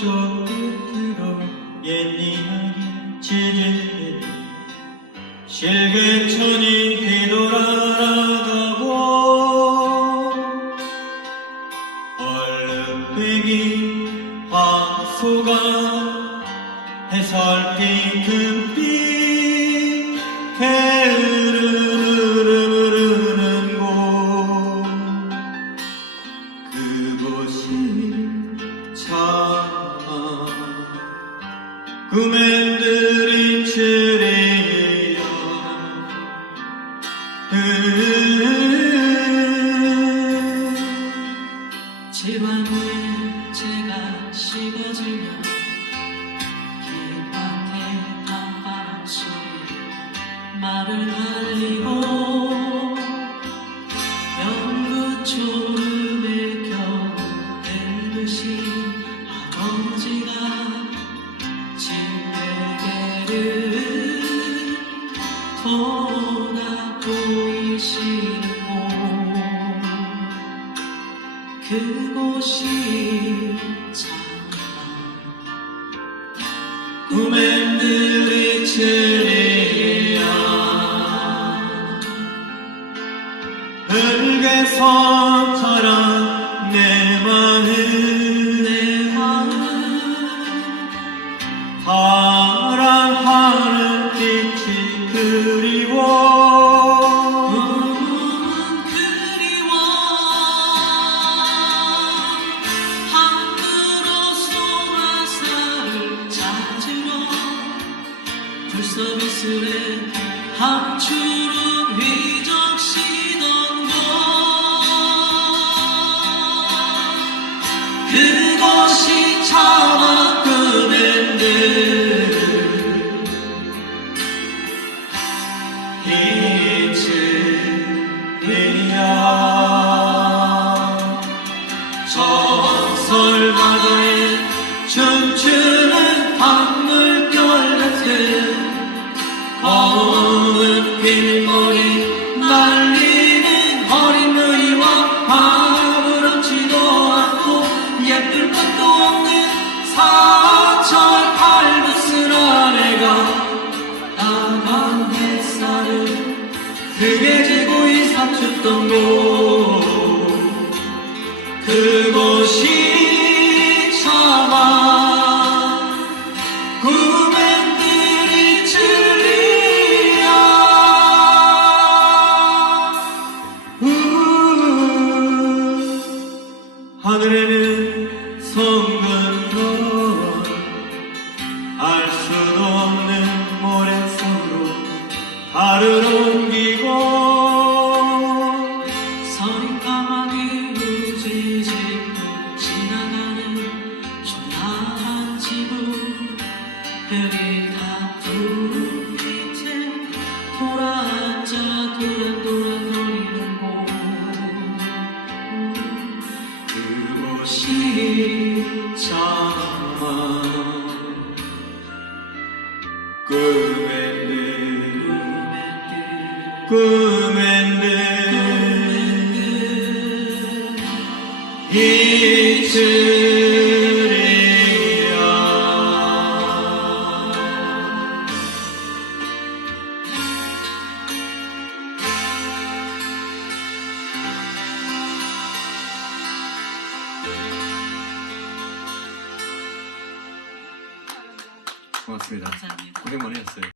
저 끝으로 옛 이야기 지지게 실개천이 뒤돌아가고 얼룩배기 화소가 해설빛 금 꿈엔들이 칠이야 집안에 제가 식어지면 길밭에 한바람 소리 말을 날리고 그곳이 참 꿈엔들이 칠이야 흙에서처럼 내 마음. 내 마음. 사랑하는 빛이 그리 서비스에 함추는 휘적시 거운 빗물이 날리는 누이와 아무렇지도 않고 예쁠 것도 없는 사철 팔부스런 아내가 나간 햇살을 크게 지고 이사쳤던 곳 그곳 벽에 다투 밑에 돌아앉아 도란도란 거리는 곳 그곳이 참아 꿈엔들 꿈엔들 이슬 고맙습니다. 감사합니다. 고생 많으셨어요.